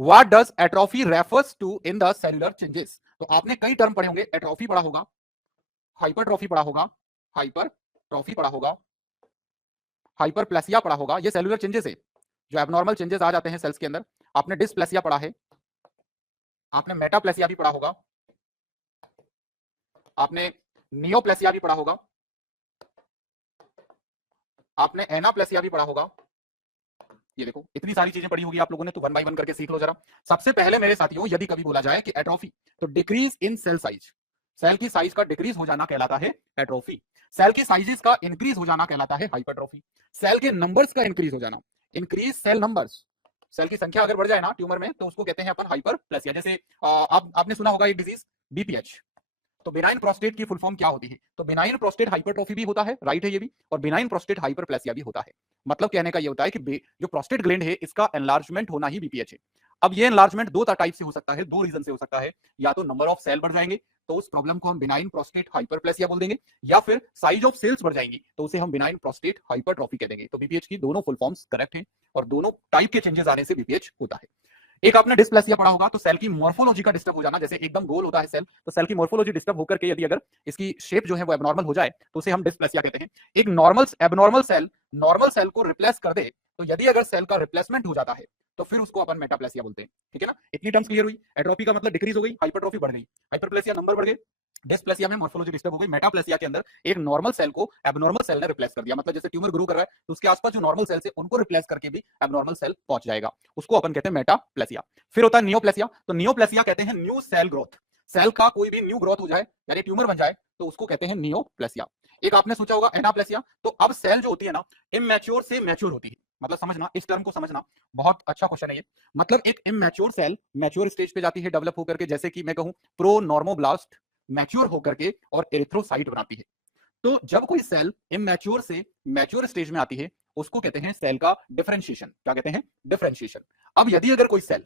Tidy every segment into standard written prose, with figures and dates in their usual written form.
What does atrophy refers to in the cellular changes? तो आपने कई टर्म पढ़े होंगे, एट्रोफी पढ़ा होगा, हाइपरट्रॉफी पढ़ा होगा, हाइपरट्रॉफी पढ़ा होगा, हाइपरप्लेसिया पढ़ा होगा। ये सेलुलर चेंजेस है, जो एबनॉर्मल चेंजेस आ जाते हैं सेल्स के अंदर। आपने डिस्प्लेसिया पढ़ा है, आपने मेटाप्लेसिया भी पढ़ा होगा, आपने नियोप्लेसिया भी पढ़ा होगा, आपने एनाप्लेसिया भी पढ़ा होगा। ये देखो, इतनी सारी चीजें पढ़ी होगी आप लोगों ने, तो वन बाय वन करके सीख लो जरा। सबसे पहले मेरे साथियों, यदि कभी बोला जाए कि एट्रोफी, तो decrease in cell size, cell की साइज का डिक्रीज हो जाना कहलाता है एट्रोफी। सेल की साइजेस का इंक्रीज हो जाना कहलाता है हाइपरट्रोफी। सेल के नंबर्स का इंक्रीज हो जाना, इंक्रीज सेल नंबर्स, सेल की संख्या अगर बढ़ जाए ना ट्यूमर में, तो उसको कहते हैं अपन हाइपरप्लेसिया। जैसे आपने सुना होगा एक डिजीज बीपीएच। तो बिनाइन प्रोस्टेट की फुल फॉर्म क्या होती है? तो बिनाइन प्रोस्टेट हाइपरट्रोफी भी होता है, राइट है ये भी, और बिनाइन प्रोस्टेट हाइपरप्लेसिया भी होता है। मतलब कहने का ये होता है कि जो प्रोस्टेट ग्लैंड है, इसका एनलार्जमेंट होना ही बीपीएच है। अब ये एनलार्जमेंट दो टाइप से हो सकता है, दो रीजन से हो सकता है। या तो नंबर ऑफ सेल बढ़ जाएंगे, तो उस प्रॉब्लम को हम बिनाइन प्रोस्टेट हाइपरप्लेसिया बोल देंगे, या फिर साइज ऑफ सेल्स बढ़ जाएंगी, तो उसे हम बिनाइन प्रोस्टेट हाइपरट्रोफी कह देंगे। तो बीपीएच की दोनों फुल फॉर्म्स करेक्ट हैं, और दोनों टाइप के चेंजेस आने से बीपीएच होता है। एक आपने डिस्प्लेसिया पढ़ा होगा, तो सेल की मॉर्फोलॉजी का डिस्टर्ब हो जाना। जैसे एकदम गोल होता है सेल, तो सेल की मॉर्फोलॉजी डिस्टर्ब होकर के यदि अगर इसकी शेप जो है वो एबनॉर्मल हो जाए, तो उसे हम डिस्प्लेसिया कहते हैं। एक normal abnormal cell normal cell को रिप्लेस कर दे, तो यदि अगर सेल का रिप्लेसमेंट हो जाता है, तो फिर उसको अपन मेटाप्लेसिया बोलते हैं। ठीक है ना, इतनी टर्म्स क्लियर हुई। एट्रोफी का मतलब डिक्रीज हो गई, हाइपरट्रोफी बढ़ गई, हाइपरप्लेसिया नंबर बढ़ गए, डिस्प्लेसिया में मॉर्फोलॉजी डिस्टर्ब हो गई, मेटाप्लेसिया के अंदर एक नॉर्मल सेल को एबनॉर्मल सेल ने रिप्लेस कर दिया। मतलब जैसे ट्यूमर ग्रो कर रहा है, तो उसके आसपास जो नॉर्मल सेल्स है उनको रिप्लेस करके भी एबनॉर्मल सेल पहुंच जाएगा, उसको अपन कहते हैं मेटाप्लेसिया। फिर होता है नियोप्लेसिया। तो नियोप्लेसिया कहते हैं न्यू सेल ग्रोथ, सेल का कोई भी न्यू ग्रोथ हो जाए, यानी ट्यूमर बन जाए, तो उसको कहते हैं नियोप्लेसिया। एक आपने सोचा होगा एनाप्लेसिया। तो अब सेल जो होती है ना, इमैच्योर से मैच्योर होती है। मतलब समझना, इस टर्म को समझना, बहुत अच्छा क्वेश्चन है ये। मतलब एक इमैच्योर सेल मैच्योर स्टेज पे जाती है डेवलप होकर के, जैसे कि मैं कहूं प्रोनॉर्मोब्लास्ट मैच्योर होकर के और एरिथ्रोसाइट बनाती है। तो जब कोई सेल इमैच्योर से मैच्योर स्टेज में आती है, उसको कहते हैं सेल का डिफरेंशिएशन। क्या कहते हैं? डिफरेंशिएशन। अब यदि अगर कोई सेल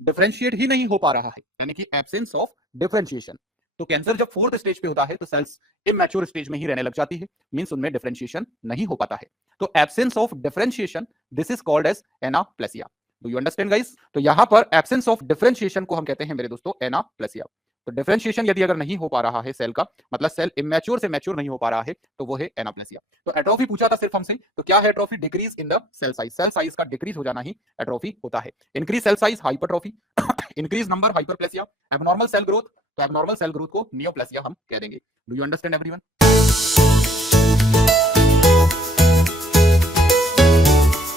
डिफरेंशिएट ही नहीं हो पा रहा है, यानी कि एब्सेंस ऑफ डिफरेंशिएशन, तो कैंसर जब फोर्थ स्टेज पे होता है, तो सेल्स इमैच्योर स्टेज में ही रहने लग जाती है, मींस उनमें डिफरेंशिएशन नहीं हो पाता है। तो absence of differentiation, this is called as anaplasia. Do you understand guys? तो यहां पर एब्सेंस ऑफ डिफरेंशिएशन को हम कहते हैं मेरे दोस्तों एनाप्लेसिया। तो डिफरेंशिएशन यदि अगर नहीं हो पा रहा है सेल का, मतलब सेल इमैच्योर से मैच्योर नहीं हो पा रहा है, तो वो है एनाप्लेसिया। तो एट्रोफी पूछा था सिर्फ हमसे, तो क्या है atrophy? Decrease in the cell size, cell size का डिक्रीज हो जाना ही एट्रोफी होता है। Increase cell size hypertrophy, increase number hyperplasia, abnormal cell growth, तो एबनॉर्मल सेल ग्रोथ को नियोप्लेसिया हम कह देंगे। Do you understand everyone?